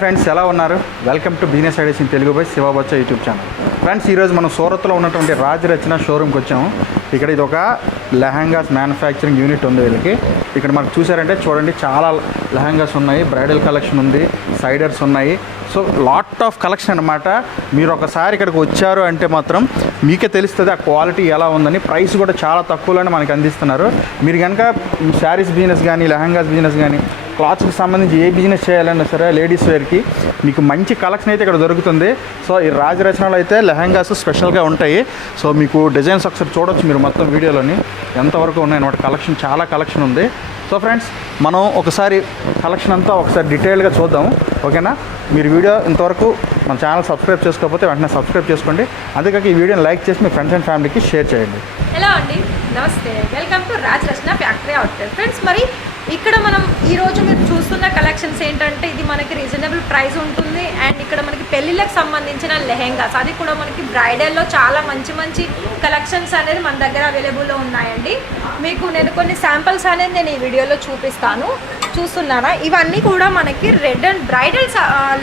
Friends ఎలా ఉన్నారు? Welcome to business ideas in Telugu by Shivabachcha YouTube channel friends ఈరోజు మనం సూరత్లో ఉన్నటువంటి రాజరచన షోరూమ్కి వచ్చాము. ఇక్కడ ఇది ఒక లెహంగాస్ మ్యానుఫ్యాక్చరింగ్ యూనిట్ ఉంది వీళ్ళకి. ఇక్కడ మనకు చూసారంటే చూడండి చాలా లెహంగాస్ ఉన్నాయి బ్రైడల్ కలెక్షన్ ఉంది సైడర్స్ ఉన్నాయి. సో లాట్ ఆఫ్ కలెక్షన్ అనమాట మీరు ఒకసారి ఇక్కడికి వచ్చారు అంటే మాత్రం మీకే తెలుస్తుంది ఆ క్వాలిటీ ఎలా ఉందని. ప్రైస్ కూడా చాలా తక్కువలోనే మనకి అందిస్తున్నారు. మీరు కనుక శారీస్ బిజినెస్ కానీ లెహంగాస్ బిజినెస్ కానీ క్లాత్స్కి సంబంధించి ఏ బిజినెస్ చేయాలన్నా సరే లేడీస్ వేర్కి మీకు మంచి కలెక్షన్ అయితే ఇక్కడ దొరుకుతుంది. సో ఈ రాజరచనలు అయితే లెహంగాస్ స్పెషల్గా ఉంటాయి. సో మీకు డిజైన్స్ ఒకసారి చూడొచ్చు మీరు మొత్తం వీడియోలోని. ఎంతవరకు ఉన్నాయన్నమాట కలెక్షన్ చాలా కలెక్షన్ ఉంది. సో ఫ్రెండ్స్ మనం ఒకసారి కలెక్షన్ అంతా ఒకసారి డీటెయిల్గా చూద్దాం. ఓకేనా? మీరు వీడియో ఇంతవరకు మన ఛానల్ సబ్స్క్రైబ్ చేసుకోకపోతే వెంటనే సబ్స్క్రైబ్ చేసుకోండి. అంతేకాక ఈ వీడియోని లైక్ చేసి మీ ఫ్రెండ్స్ అండ్ ఫ్యామిలీకి షేర్ చేయండి. హలో అండి. నమస్తే. Welcome to Raj Rachana factory out friends మరి ఇక్కడ మనం ఈ రోజు మీరు చూస్తున్న కలెక్షన్స్ ఏంటంటే ఇది మనకి రీజనబుల్ ప్రైస్ ఉంటుంది అండ్ ఇక్కడ మనకి పెళ్ళిళ్ళకి సంబంధించిన లెహెంగాస్. అది కూడా మనకి బ్రైడల్లో చాలా మంచి మంచి కలెక్షన్స్ అనేది మన దగ్గర అవైలబుల్లో ఉన్నాయండి. మీకు నేను కొన్ని శాంపిల్స్ అనేది నేను ఈ వీడియోలో చూపిస్తాను. చూస్తున్నారా? ఇవన్నీ కూడా మనకి రెడ్ అండ్ బ్రైడల్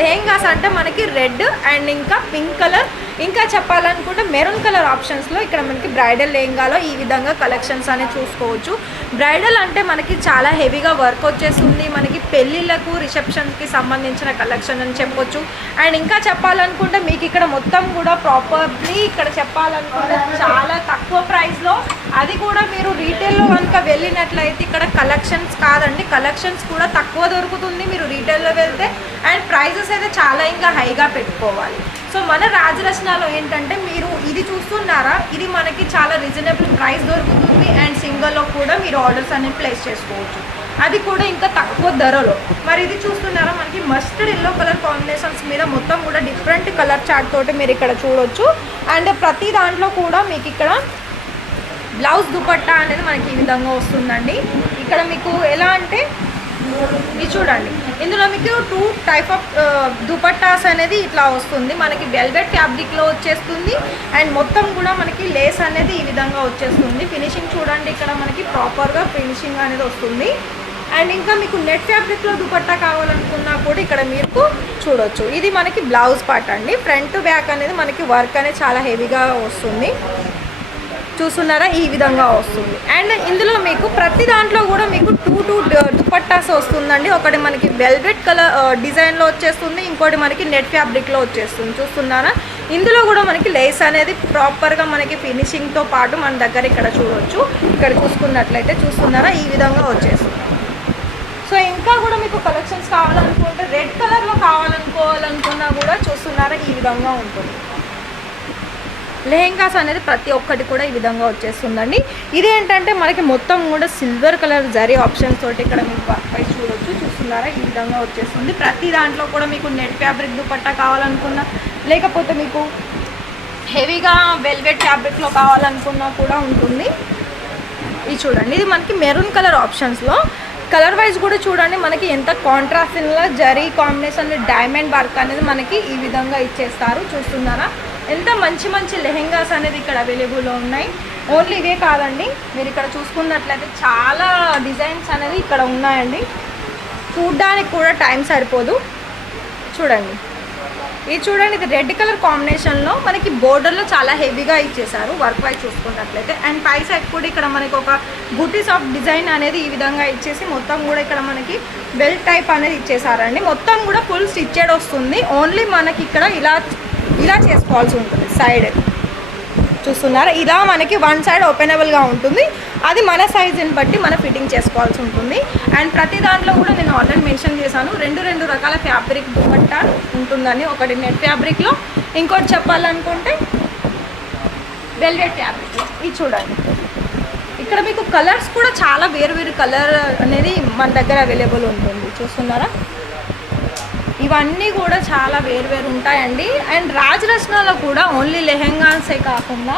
లెహెంగాస్ అంటే మనకి రెడ్ అండ్ ఇంకా పింక్ కలర్. ఇంకా చెప్పాలనుకుంటే మెరూన్ కలర్ ఆప్షన్స్లో ఇక్కడ మనకి బ్రైడల్ లెహంగాలో ఈ విధంగా కలెక్షన్స్ అనేది చూసుకోవచ్చు. బ్రైడల్ అంటే మనకి చాలా హెవీగా వర్క్ వచ్చేస్తుంది. మనకి పెళ్ళిళ్ళకు రిసెప్షన్కి సంబంధించిన కలెక్షన్ అని చెప్పొచ్చు. అండ్ ఇంకా చెప్పాలనుకుంటే మీకు ఇక్కడ మొత్తం కూడా ప్రాపర్లీ ఇక్కడ చెప్పాలనుకుంటే చాలా తక్కువ ప్రైస్లో అది కూడా మీరు రీటైల్లో కనుక వెళ్ళినట్లయితే ఇక్కడ కలెక్షన్స్ కాదండి. కలెక్షన్స్ కూడా తక్కువ దొరుకుతుంది మీరు రీటైల్లో వెళ్తే. అండ్ ప్రైజెస్ అయితే చాలా ఇంకా హైగా పెట్టుకోవాలి. సో మన రాజరచనలో ఏంటంటే మీరు ఇది చూస్తున్నారా? ఇది మనకి చాలా రీజనబుల్ ప్రైస్ దొరుకుతుంది. అండ్ సింగల్లో కూడా మీరు ఆర్డర్స్ అనేవి ప్లేస్ చేసుకోవచ్చు. అది కూడా ఇంకా తక్కువ ధరలో. మరి ఇది చూస్తున్నారా మనకి మస్టర్డ్ ఎల్లో కలర్ కాంబినేషన్స్ మీద మొత్తం కూడా డిఫరెంట్ కలర్ చాట్ తోటి మీరు ఇక్కడ చూడొచ్చు. అండ్ ప్రతి దాంట్లో కూడా మీకు ఇక్కడ బ్లౌజ్ దుపట్టా అనేది మనకి ఈ విధంగా వస్తుందండి. ఇక్కడ మీకు ఎలా అంటే ఇది చూడండి. ఇందులో మీకు టూ టైప్ ఆఫ్ దుపట్టాస్ అనేది ఇట్లా వస్తుంది. మనకి వెల్వెట్ ఫ్యాబ్రిక్లో వచ్చేస్తుంది. అండ్ మొత్తం కూడా మనకి లేస్ అనేది ఈ విధంగా వచ్చేస్తుంది. ఫినిషింగ్ చూడండి ఇక్కడ మనకి ప్రాపర్గా ఫినిషింగ్ అనేది వస్తుంది. అండ్ ఇంకా మీకు నెట్ ఫ్యాబ్రిక్లో దుపట్టా కావాలనుకున్నా కూడా ఇక్కడ మీకు చూడొచ్చు. ఇది మనకి బ్లౌజ్ పార్ట్ అండి. ఫ్రంట్ బ్యాక్ అనేది మనకి వర్క్ అనేది చాలా హెవీగా వస్తుంది. చూస్తున్నారా? ఈ విధంగా వస్తుంది. అండ్ ఇందులో మీకు ప్రతి దాంట్లో కూడా మీకు టూ టూ దుపట్టాస్ వస్తుందండి. ఒకటి మనకి వెల్వెట్ కలర్ డిజైన్లో వచ్చేస్తుంది. ఇంకోటి మనకి నెట్ ఫ్యాబ్రిక్లో వచ్చేస్తుంది. చూస్తున్నారా? ఇందులో కూడా మనకి లేస్ అనేది ప్రాపర్గా మనకి ఫినిషింగ్తో పాటు మన దగ్గర ఇక్కడ చూడవచ్చు ఇక్కడ చూసుకున్నట్లయితే చూస్తున్నారా? ఈ విధంగా వచ్చేస్తుంది. సో ఇంకా కూడా మీకు కలెక్షన్స్ కావాలనుకుంటే రెడ్ కలర్లో కావాలనుకోవాలనుకున్నా కూడా చూస్తున్నారా ఈ విధంగా ఉంటుంది. లెహెంగాస్ అనేది ప్రతి ఒక్కటి కూడా ఈ విధంగా వచ్చేస్తుందండి. ఇదేంటంటే మనకి మొత్తం కూడా సిల్వర్ కలర్ జరీ ఆప్షన్స్ తోటి ఇక్కడ మీకు పై చూడొచ్చు చూస్తున్నారా ఈ విధంగా వచ్చేస్తుంది. ప్రతి దాంట్లో కూడా మీకు నెట్ ఫ్యాబ్రిక్ దుపట్టా కావాలనుకున్నా లేకపోతే మీకు హెవీగా వెల్వెట్ ఫ్యాబ్రిక్లో కావాలనుకున్నా కూడా ఉంటుంది. ఇది చూడండి ఇది మనకి మెరూన్ కలర్ ఆప్షన్స్లో కలర్ వైజ్ కూడా చూడండి మనకి ఎంత కాంట్రాస్ట్లో జరీ కాంబినేషన్ డైమండ్ వర్క్ అనేది మనకి ఈ విధంగా ఇచ్చేస్తారు. చూస్తున్నారా? ఎంత మంచి మంచి లెహెంగాస్ అనేది ఇక్కడ అవైలబుల్లో ఉన్నాయి. ఓన్లీ ఇవే కాదండి మీరు ఇక్కడ చూసుకున్నట్లయితే చాలా డిజైన్స్ అనేది ఇక్కడ ఉన్నాయండి. చూడ్డానికి కూడా టైం సరిపోదు. చూడండి. ఇది చూడండి ఇది రెడ్ కలర్ కాంబినేషన్లో మనకి బోర్డర్లో చాలా హెవీగా ఇచ్చేసారు వర్క్ వైజ్ చూసుకున్నట్లయితే. అండ్ పై సైడ్ కూడా ఇక్కడ మనకి ఒక బూటీస్ ఆఫ్ డిజైన్ అనేది ఈ విధంగా ఇచ్చేసి మొత్తం కూడా ఇక్కడ మనకి బెల్ట్ టైప్ అనేది ఇచ్చేసారండి మొత్తం కూడా ఫుల్ స్టిచ్చెడ్ వస్తుంది. ఓన్లీ మనకి ఇక్కడ ఇలా ఇలా చేసుకోవాల్సి ఉంటుంది సైడ్ చూస్తున్నారా. ఇలా మనకి వన్ సైడ్ ఓపెనబుల్గా ఉంటుంది. అది మన సైజుని బట్టి మన ఫిట్టింగ్ చేసుకోవాల్సి ఉంటుంది. అండ్ ప్రతి దాంట్లో కూడా నేను ఆల్రెడీ మెన్షన్ చేశాను. రెండు రెండు రకాల ఫ్యాబ్రిక్ దుపట్టా ఉంటుందని ఒకటి నెట్ ఫ్యాబ్రిక్లో ఇంకోటి చెప్పాలనుకుంటే వెల్వెట్ ఫ్యాబ్రిక్లో ఇది చూడండి. ఇక్కడ మీకు కలర్స్ కూడా చాలా వేరు వేరు కలర్ అనేది మన దగ్గర అవైలబుల్ ఉంటుంది. చూస్తున్నారా? ఇవన్నీ కూడా చాలా వేరు వేరు ఉంటాయండి. అండ్ రాజరచనలో కూడా ఓన్లీ లెహెంగాసే కాకుండా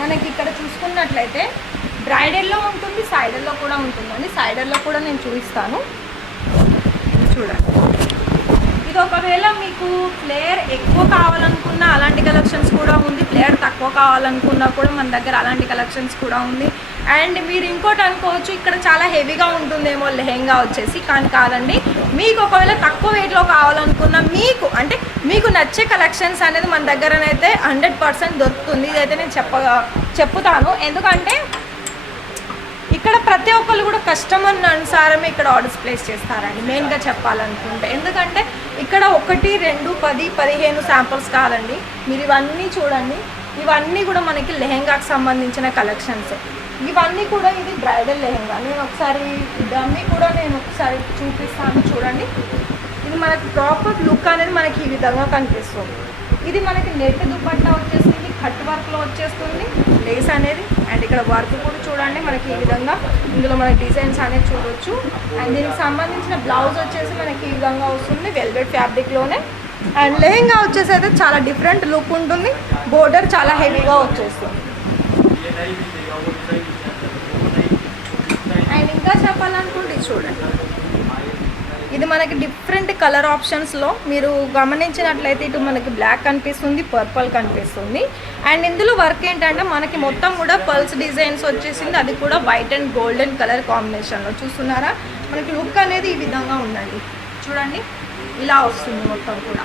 మనకి ఇక్కడ చూసుకున్నట్లయితే బ్రైడల్లో ఉంటుంది సైడల్లో కూడా ఉంటుందండి. సైడల్లో కూడా నేను చూపిస్తాను. చూడండి. ఇది ఒకవేళ మీకు ఫ్లేయర్ ఎక్కువ కావాలనుకుంటే అనుకున్న అలాంటి కలెక్షన్స్ కూడా ఉంది. ప్లేయర్ తక్కువ కావాలనుకున్నా కూడా మన దగ్గర అలాంటి కలెక్షన్స్ కూడా ఉంది. అండ్ మీరు ఇంకోటి అనుకోవచ్చు ఇక్కడ చాలా హెవీగా ఉంటుందేమో లెహెంగా వచ్చేసి కానీ కాదండి. మీకు ఒకవేళ తక్కువ వెయిట్లో కావాలనుకున్నా మీకు అంటే మీకు నచ్చే కలెక్షన్స్ అనేది మన దగ్గరనైతే హండ్రెడ్ పర్సెంట్ దొరుకుతుంది. ఇదైతే నేను చెప్ప చెప్తాను ఎందుకంటే ఇక్కడ ప్రతి ఒక్కరు కూడా కస్టమర్ అనుసారమే ఇక్కడ ఆర్డర్స్ ప్లేస్ చేస్తారండి మెయిన్గా చెప్పాలనుకుంటే. ఎందుకంటే ఇక్కడ ఒకటి రెండు పది పదిహేను శాంపుల్స్ కాదండి. మీరు ఇవన్నీ చూడండి. ఇవన్నీ కూడా మనకి లెహెంగాకి సంబంధించిన కలెక్షన్స్ ఇవన్నీ కూడా ఇది బ్రైడల్ లెహెంగా. నేను ఒకసారి ఇవన్నీ కూడా నేను ఒకసారి చూపిస్తాను చూడండి. ఇది మనకి ప్రాపర్ లుక్ అనేది మనకి ఈ విధంగా కనిపిస్తుంది. ఇది మనకి నెట్ దుపట్టా వచ్చేసింది కట్ వర్క్లో వచ్చేస్తుంది లేస్ అనేది. అండ్ ఇక్కడ వర్క్ కూడా చూడండి మనకి ఈ విధంగా ఇందులో మనకి డిజైన్స్ అనేది చూడొచ్చు. అండ్ దీనికి సంబంధించిన బ్లౌజ్ వచ్చేసి మనకి ఈ విధంగా వస్తుంది వెల్వెట్ ఫ్యాబ్రిక్లోనే అండ్ లెహెంగా వచ్చేసి అయితే చాలా డిఫరెంట్ లుక్ ఉంటుంది. బోర్డర్ చాలా హెవీగా వచ్చేస్తుంది. అండ్ ఇంకా చెప్పాలనుకుంటే చూడండి. ఇది మనకి డిఫరెంట్ కలర్ ఆప్షన్స్లో మీరు గమనించినట్లయితే ఇటు మనకి బ్లాక్ కనిపిస్తుంది పర్పుల్ కనిపిస్తుంది. అండ్ ఇందులో వర్క్ ఏంటంటే మనకి మొత్తం కూడా పల్స్ డిజైన్స్ వచ్చేసింది. అది కూడా వైట్ అండ్ గోల్డెన్ కలర్ కాంబినేషన్లో చూస్తున్నారా? మనకి లుక్ అనేది ఈ విధంగా ఉందండి. చూడండి. ఇలా వస్తుంది మొత్తం కూడా.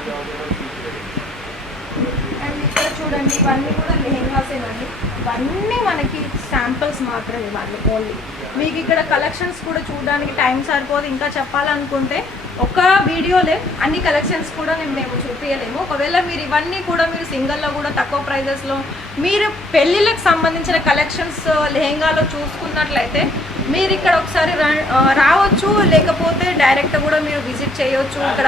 అండ్ ఇక్కడ చూడండి ఇవన్నీ కూడా లెహెంగాసేనండి. ఇవన్నీ మనకి శాంపిల్స్ మాత్రమే ఇవన్నీ ఓన్లీ మీకు ఇక్కడ కలెక్షన్స్ కూడా చూడడానికి టైం సరిపోదు. ఇంకా చెప్పాలనుకుంటే ఒక వీడియోలే అన్ని కలెక్షన్స్ కూడా నేను మేము చూపించలేము ఒకవేళ మీరు ఇవన్నీ కూడా మీరు సింగిల్లో కూడా తక్కువ ప్రైజెస్లో మీరు పెళ్ళిళ్ళకి సంబంధించిన కలెక్షన్స్ లెహెంగాలో చూసుకున్నట్లయితే మీరు ఇక్కడ ఒకసారి రావచ్చు లేకపోతే డైరెక్ట్ కూడా మీరు విజిట్ చేయొచ్చు. ఇక్కడ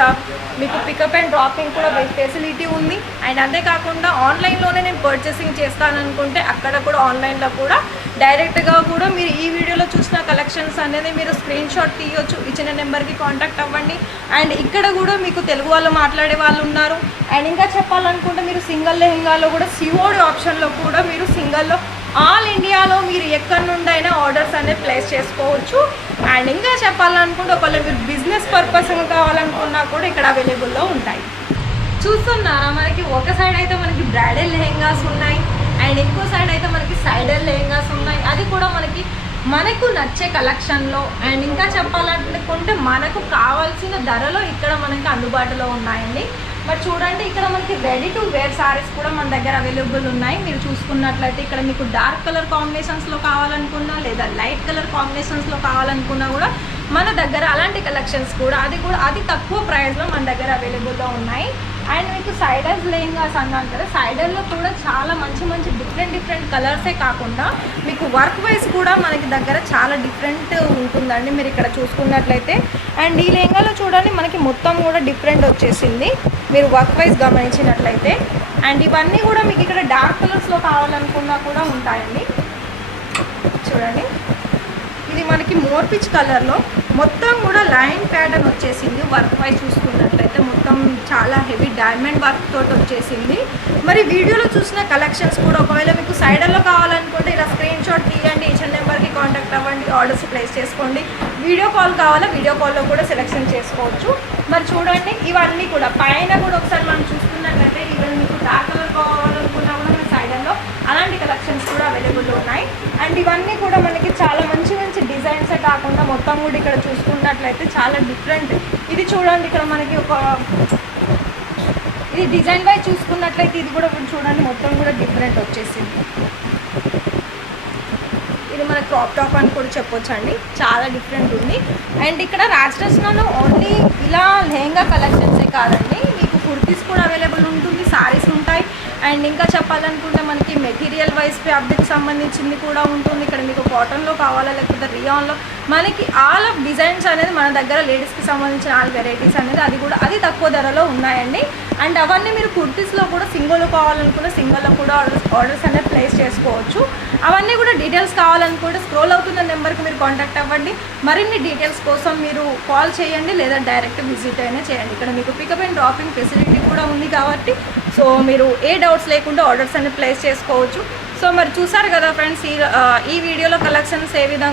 మీకు పికప్ అండ్ డ్రాపింగ్ కూడా ఫెసిలిటీ ఉంది. అండ్ అంతేకాకుండా ఆన్లైన్లోనే నేను పర్చేసింగ్ చేస్తాననుకుంటే అక్కడ కూడా ఆన్లైన్లో కూడా డైరెక్ట్గా కూడా మీరు ఈ వీడియోలో చూసిన కలెక్షన్స్ అనేది మీరు స్క్రీన్ షాట్ తీయొచ్చు. ఇచ్చిన నెంబర్కి కాంటాక్ట్ అవ్వండి. అండ్ ఇక్కడ కూడా మీకు తెలుగు వాళ్ళు మాట్లాడే వాళ్ళు ఉన్నారు. అండ్ ఇంకా చెప్పాలనుకుంటే మీరు సింగల్ లెహెంగాలో కూడా సివోడి ఆప్షన్లో కూడా మీరు సింగల్లో ఆల్ ఇండియాలో మీరు ఎక్కడి నుండైనా ఆర్డర్స్ అనేది ప్లేస్ చేసుకోవచ్చు. అండ్ ఇంకా చెప్పాలనుకుంటే ఒకవేళ మీరు బిజినెస్ పర్పస్ కావాలనుకున్నా కూడా ఇక్కడ అవైలబుల్లో ఉంటాయి. చూస్తున్నారా? మనకి ఒక సైడ్ అయితే మనకి బ్రైడల్ లెహెంగాస్ ఉన్నాయి. అండ్ ఇంకో సైడ్ అయితే మనకి సైడల్ లెహెంగాస్ ఉన్నాయి. అది కూడా మనకి మనకు నచ్చే కలెక్షన్లో. అండ్ ఇంకా చెప్పాలనుకుంటే మనకు కావాల్సిన ధరలో ఇక్కడ మనకి అందుబాటులో ఉన్నాయండి. మరి చూడండి ఇక్కడ మనకి రెడీ టు వేర్ సారీస్ కూడా మన దగ్గర అవైలబుల్ ఉన్నాయి. మీరు చూసుకున్నట్లయితే ఇక్కడ మీకు డార్క్ కలర్ కాంబినేషన్స్లో కావాలనుకున్నా లేదా లైట్ కలర్ కాంబినేషన్స్లో కావాలనుకున్నా కూడా మన దగ్గర అలాంటి కలెక్షన్స్ కూడా అది కూడా అది తక్కువ ప్రైస్లో మన దగ్గర అవైలబుల్లో ఉన్నాయి. అండ్ మీకు సైడర్స్ లెహంగాస్ అన్నాను కదా సైడర్లో కూడా చాలా మంచి మంచి డిఫరెంట్ డిఫరెంట్ కలర్సే కాకుండా మీకు వర్క్ వైజ్ కూడా మనకి దగ్గర చాలా డిఫరెంట్ ఉంటుందండి మీరు ఇక్కడ చూసుకున్నట్లయితే. అండ్ ఈ లెహంగాలో చూడండి మనకి మొత్తం కూడా డిఫరెంట్ వచ్చేసింది. మీరు వర్క్ వైజ్ గమనించినట్లయితే. అండ్ ఇవన్నీ కూడా మీకు ఇక్కడ డార్క్ కలర్స్లో కావాలనుకున్నా కూడా ఉంటాయండి. చూడండి. ఇది మనకి మోర్పిచ్ కలర్లో మొత్తం కూడా లైన్ ప్యాటర్న్ వచ్చేసింది వర్క్ వైజ్ చూసుకున్నట్లయితే. మొత్తం చాలా హెవీ డైమండ్ వర్క్ తోటి వచ్చేసింది. మరి వీడియోలో చూసిన కలెక్షన్స్ కూడా ఒకవేళ మీకు సైడర్లో కావాలనుకుంటే ఇలా స్క్రీన్ షాట్ తీయండి ఈచ్ నెంబర్కి కాంటాక్ట్ అవ్వండి ఆర్డర్స్ ప్లేస్ చేసుకోండి. వీడియో కాల్ కావాలా వీడియో కాల్లో కూడా సెలెక్షన్ చేసుకోవచ్చు. మరి చూడండి ఇవన్నీ కూడా. పైన కూడా ఒకసారి మనం చూసుకున్నట్లయితే ఈవెన్ మీకు డార్క్ కలర్ కావాలనుకున్నా కూడా మన సైడర్లో అలాంటి కలెక్షన్స్ కూడా అవైలబుల్ ఉన్నాయి. అండ్ ఇవన్నీ కూడా మనకి చాలా మంచి మంచి డిజైన్సే కాకుండా మొత్తం కూడా ఇక్కడ చూసుకున్నట్లయితే చాలా డిఫరెంట్ ఇది చూడండి ఇక్కడ మనకి ఒక ఇది డిజైన్ వైజ్ చూసుకున్నట్లయితే ఇది కూడా చూడండి మొత్తం కూడా డిఫరెంట్ వచ్చేసింది. ఇది మన క్రాప్ టాప్ అని కూడా చెప్పొచ్చు అండి చాలా డిఫరెంట్ ఉంది. అండ్ ఇక్కడ రాజరత్నాలో ఓన్లీ ఇలా లెహంగా కలెక్షన్సే కాదండి. మీకు కుర్తీస్ కూడా అవైలబుల్ ఉంటుంది సారీస్ ఉంటాయి అండ్ ఇంకా చెప్పాలనుకుంటే మనకి మెటీరియల్ వైజ్ ఫ్యాబ్రిక్ సంబంధించింది కూడా ఉంటుంది. ఇక్కడ మీకు కాటన్లో కావాలా లేకపోతే రియాన్లో? మనకి ఆల్ ఆఫ్ డిజైన్స్ అనేది మన దగ్గర లేడీస్కి సంబంధించిన ఆల్ వెరైటీస్ అనేది అది కూడా అది తక్కువ ధరలో ఉన్నాయండి. అండ్ అవన్నీ మీరు కుర్తీస్లో కూడా సింగిల్ కావాలనుకున్న సింగిల్లో కూడా ఆర్డర్స్ ఆర్డర్స్ అనేది ప్లేస్ చేసుకోవచ్చు. అవన్నీ కూడా డీటెయిల్స్ కావాలనుకుంటే స్క్రోల్ అవుతున్న నెంబర్కి మీరు కాంటాక్ట్ అవ్వండి. మరిన్ని డీటెయిల్స్ కోసం మీరు కాల్ చేయండి లేదా డైరెక్ట్ విజిట్ అయినా చేయండి. ఇక్కడ మీకు పికప్ అండ్ డ్రాపింగ్ ఫెసిలిటీ కూడా ఉంది కాబట్టి సో మీరు ఏ డౌట్స్ లేకుండా ఆర్డర్స్ అన్ని ప్లేస్ చేసుకోవచ్చు. సో మరి చూసారు కదా ఫ్రెండ్స్ ఈ ఈ వీడియోలో కలెక్షన్స్ ఏ విధంగా